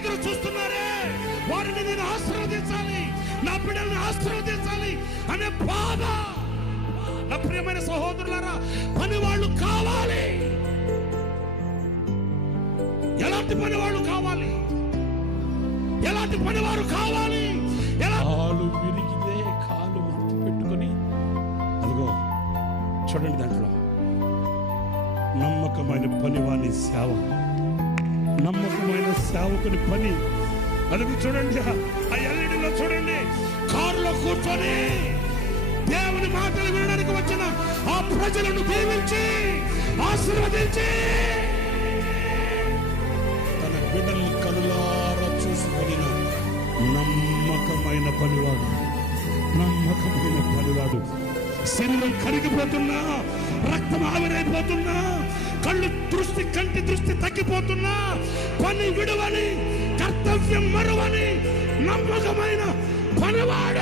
ఎదురు చూస్తున్నారే వారిని నేను ఆశీర్వదించాలి, నా బిడ్డల్ని ఆశీర్వదించాలి అనే బాధ. నా ప్రియమైన సహోదరులారా, పని వాళ్ళు కావాలి. ఎలాంటి పని వాళ్ళు కావాలి? ఎలాంటి పని వారు కావాలి? కాలు విరిగితే కాలు మడత పెట్టుకొని, అదిగో చూడండి, దాంట్లో నమ్మకమైన పనివాని సేవ, నమ్మకమైన సేవకుని పని. అది చూడండి, ఆ ఎల్ఈడిలో చూడండి, కారులో కూర్చొని దేవుని మాటలు వినడానికి వచ్చిన ఆ ప్రజలను దీవించి ఆశీర్వదించి తన బిడ్డల్ని కనులారా చూసుకొని నమ్మకమైన పనివాడు, నమ్మకమైన పనివాడు. శరీరం కరిగిపోతున్నా, రక్తం ఆవిరైపోతున్నా, కంటి దృష్టి తగ్గిపోతున్నా, పని విడువని, కర్తవ్యం మరువని నమ్మకమైన పనివాడు